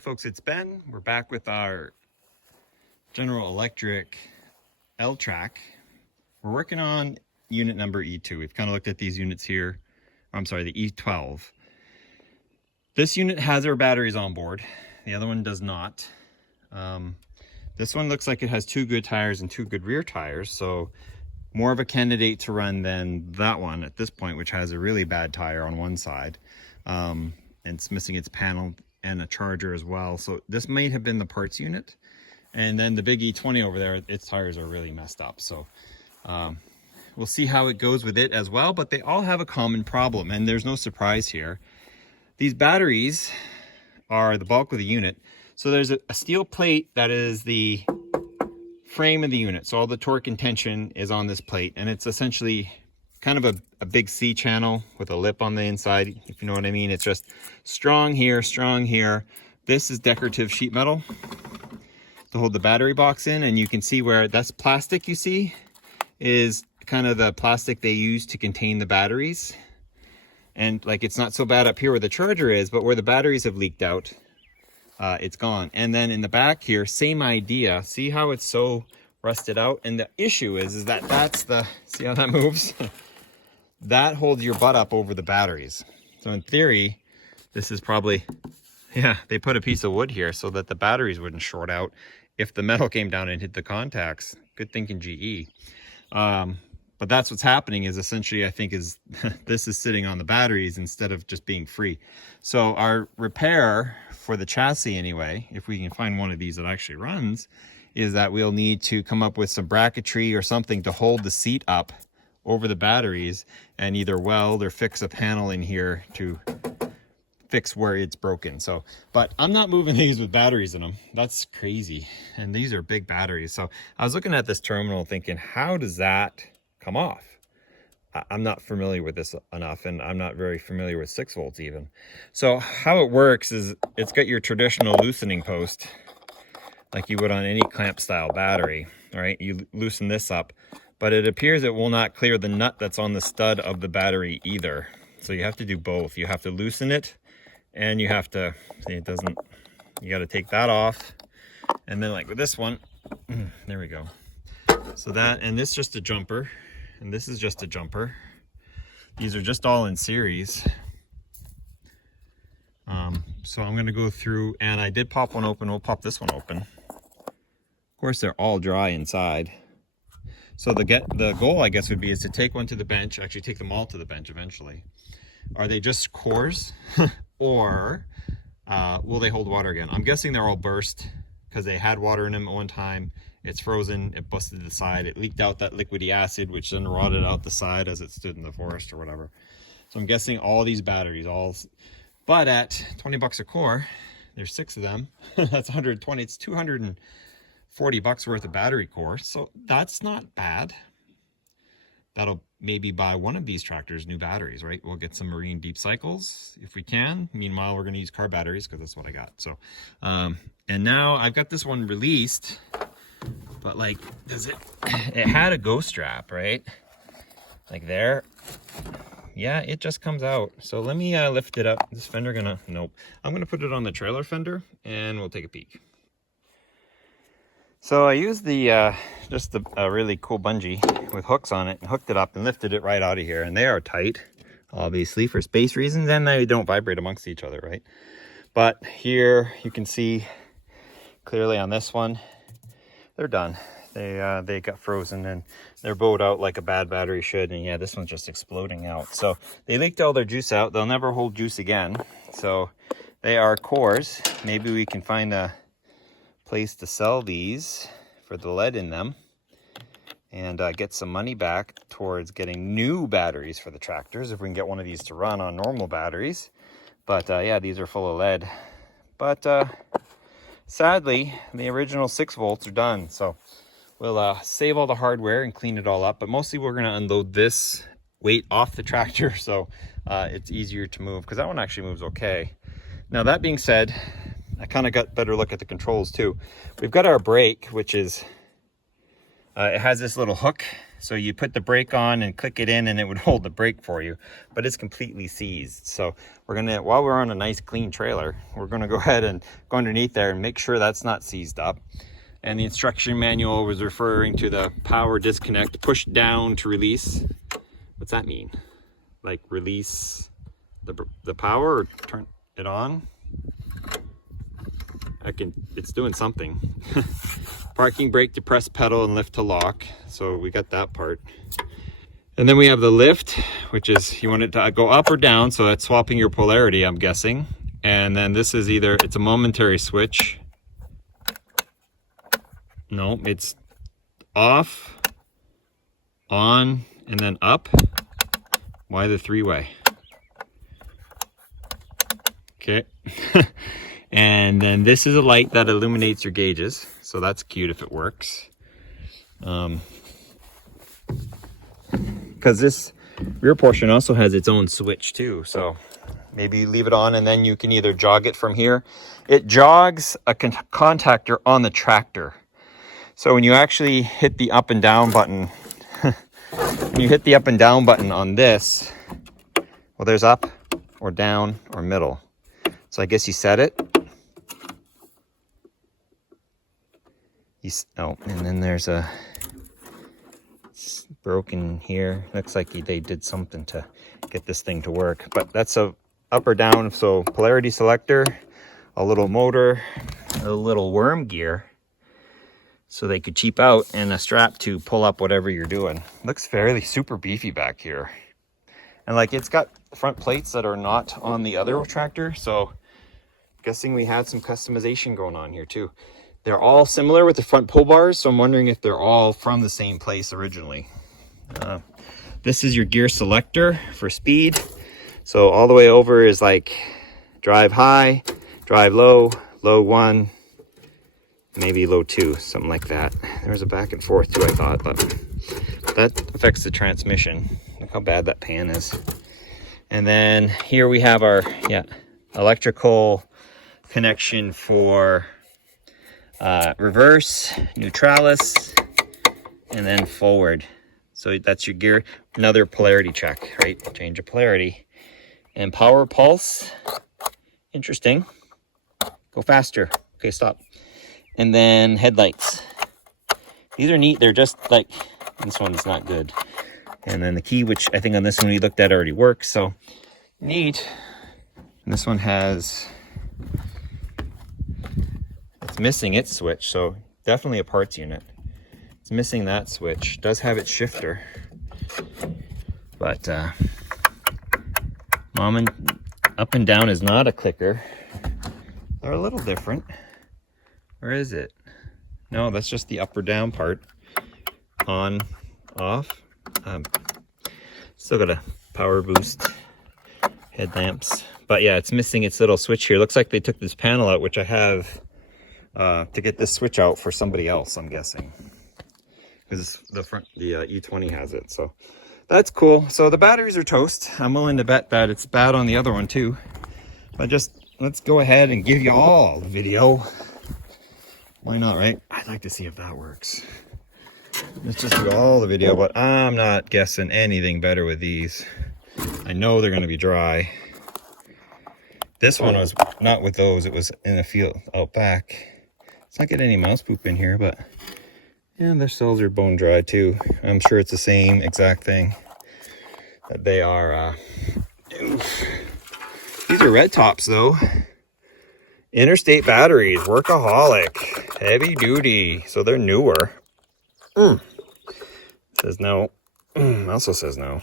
folks, it's Ben. We're back with our General Electric Elec-Trak. We're working on unit number E2. We've kind of looked at these units here. I'm sorry, the E12. This unit has our batteries on board. The other one does not. This one looks like it has 2 good tires and 2 good rear tires, so more of a candidate to run than that one at this point, which has a really bad tire on one side. And it's missing its panel and a charger as well. So this might have been the parts unit. And then the big E20 over there, its tires are really messed up. So we'll see how it goes with it as well, but they all have a common problem, and there's no surprise here. These batteries are the bulk of the unit. So there's a steel plate that is the frame of the unit. So all the torque and tension is on this plate, and it's essentially kind of a big C channel with a lip on the inside, if you know what I mean. It's just strong here, strong here. This is decorative sheet metal to hold the battery box in, and you can see where that's plastic, you see, is kind of the plastic they use to contain the batteries. And like, it's not so bad up here where the charger is, but where the batteries have leaked out, it's gone. And then in the back here, same idea. See how it's so rusted out? And the issue is that that's the, see how that moves? That holds your butt up over the batteries. So in theory, this is probably, yeah, they put a piece of wood here so that the batteries wouldn't short out if the metal came down and hit the contacts. Good thinking, GE. But that's what's happening, is essentially, I think, is this is sitting on the batteries instead of just being free. So our repair for the chassis anyway, if we can find one of these that actually runs, is that we'll need to come up with some bracketry or something to hold the seat up over the batteries and either weld or fix a panel in here to fix where it's broken. So, but I'm not moving these with batteries in them. That's crazy. And these are big batteries. So I was looking at this terminal thinking, how does that come off? I'm not familiar with this enough, and I'm not very familiar with 6 volts even. So how it works is it's got your traditional loosening post like you would on any clamp style battery. All right, you loosen this up, but it appears it will not clear the nut that's on the stud of the battery either. So you have to do both. You have to loosen it, and you have to, see, it doesn't, you got to take that off. And then like with this one, there we go. So that, and this is just a jumper, and this is just a jumper. These are just all in series. So I'm going to go through, and I did pop one open. We'll pop this one open. Of course, they're all dry inside. So the goal, I guess, would be is to take one to the bench, actually take them all to the bench eventually. Are they just cores or will they hold water again? I'm guessing they're all burst because they had water in them at one time. It's frozen, it busted the side, it leaked out that liquidy acid, which then rotted out the side as it stood in the forest or whatever. So I'm guessing all these batteries, but at 20 bucks a core, there's 6 of them. That's 120, it's 240 bucks worth of battery core. So that's not bad. That'll maybe buy one of these tractors new batteries, right? We'll get some marine deep cycles if we can. Meanwhile, we're gonna use car batteries because that's what I got. So, and now I've got this one released, but like, it had a ghost strap, right? Like there. Yeah, it just comes out. So let me lift it up. This fender nope. I'm gonna put it on the trailer fender and we'll take a peek. So I used the just a really cool bungee with hooks on it and hooked it up and lifted it right out of here. And they are tight, obviously, for space reasons, and they don't vibrate amongst each other, right? But here you can see clearly on this one, they're done. They got frozen and they're bowed out like a bad battery should. And yeah, this one's just exploding out. So they leaked all their juice out. They'll never hold juice again. So they are cores. Maybe we can find a place to sell these for the lead in them and get some money back towards getting new batteries for the tractors if we can get one of these to run on normal batteries. But yeah, these are full of lead. But sadly, the original 6 volts are done. So we'll save all the hardware and clean it all up, but mostly we're going to unload this weight off the tractor so it's easier to move, because that one actually moves okay. Now that being said, I kind of got a better look at the controls too. We've got our brake, which is, it has this little hook So you put the brake on and click it in and it would hold the brake for you, but it's completely seized. So we're gonna, while we're on a nice clean trailer, we're gonna go ahead and go underneath there and make sure that's not seized up. And the instruction manual was referring to the power disconnect, push down to release. What's that mean? Like release the power or turn it on? It's doing something. Parking brake to press pedal and lift to lock. So we got that part. And then we have the lift, which is you want it to go up or down. So that's swapping your polarity, I'm guessing. And then this is either, it's a momentary switch. No, it's off, on, and then up. Why the three-way? Okay. And then this is a light that illuminates your gauges. So that's cute if it works. Because this rear portion also has its own switch too. So maybe you leave it on and then you can either jog it from here. It jogs a contactor on the tractor. So when you actually hit the up and down button, when you hit the up and down button on this, well, there's up or down or middle. So I guess you set it. Oh, and then there's a broken here. Looks like they did something to get this thing to work. But that's a up or down. So polarity selector, a little motor, a little worm gear, so they could cheap out, and a strap to pull up whatever you're doing. Looks fairly super beefy back here. And like it's got front plates that are not on the other tractor. So guessing we had some customization going on here too. They're all similar with the front pull bars, so I'm wondering if they're all from the same place originally. This is your gear selector for speed. So all the way over is like drive high, drive low, low 1, maybe low 2, something like that. There's a back and forth too, I thought, but that affects the transmission. Look how bad that pan is. And then here we have our electrical connection for reverse, neutralis, and then forward. So that's your gear. Another polarity check, right? Change of polarity. And power pulse. Interesting. Go faster. Okay, stop. And then headlights. These are neat. They're just like, this one's not good. And then the key, which I think on this one we looked at already works. So neat. And this one has, it's missing its switch, so definitely a parts unit. It's missing that switch. It does have its shifter, but mom and up and down is not a clicker. They're a little different. Where is it? No, that's just the up or down part. On, off. Still got a power boost, headlamps, but yeah, it's missing its little switch here. Looks like they took this panel out, which I have to get this switch out for somebody else, I'm guessing, because the E20 has it. So that's cool. So the batteries are toast. I'm willing to bet that it's bad on the other one too. But just let's go ahead and give you all the video. Why not, right? I'd like to see if that works. Let's just do all the video, but I'm not guessing anything better with these. I know they're going to be dry. This one was not with those. It was in a field out back. It's not getting any mouse poop in here, but yeah, their cells are bone dry too. I'm sure it's the same exact thing that they are. These are red tops though. Interstate batteries, workaholic, heavy duty. So they're newer. Says no. Also says no.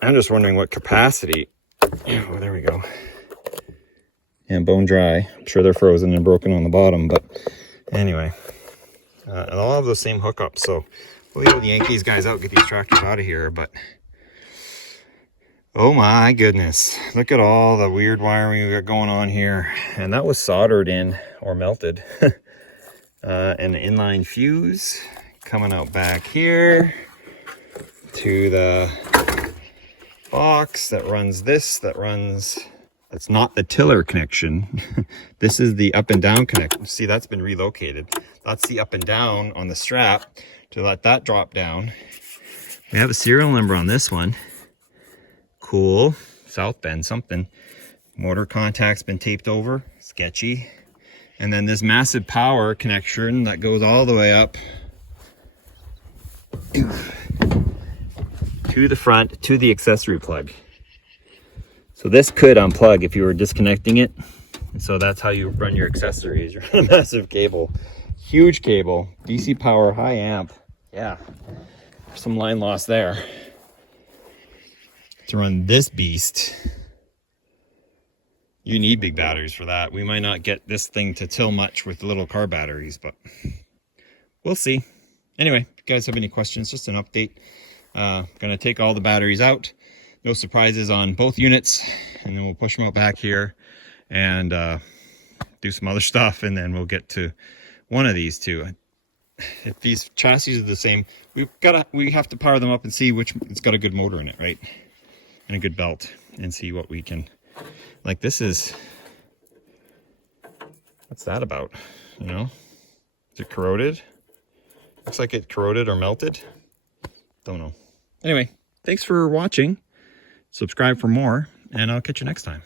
I'm just wondering what capacity. Oh, there we go. And bone dry. I'm sure they're frozen and broken on the bottom, but anyway. And all have the same hookups, so we'll leave the Yankees guys out, get these tractors out of here, but oh my goodness. Look at all the weird wiring we got going on here. And that was soldered in or melted. And the inline fuse coming out back here to the box that runs this, that runs That's not the tiller connection. This is the up and down connection. See, that's been relocated. That's the up and down on the strap to let that drop down. We have a serial number on this one. Cool. South Bend something. Motor contact's been taped over. Sketchy. And then this massive power connection that goes all the way up to the front, to the accessory plug. So this could unplug if you were disconnecting it. So that's how you run your accessories. You run a massive cable, huge cable, DC power, high amp. Yeah, some line loss there. To run this beast, you need big batteries for that. We might not get this thing to till much with little car batteries, but we'll see. Anyway, if you guys have any questions, just an update. Gonna take all the batteries out. No surprises on both units, and then we'll push them out back here and do some other stuff, and then we'll get to one of these two. If these chassis are the same, we have to power them up and see which it's got a good motor in it, right? And a good belt, and see what we can. Like this is, what's that about? You know, is it corroded? Looks like it corroded or melted. Don't know. Anyway, thanks for watching. Subscribe for more, and I'll catch you next time.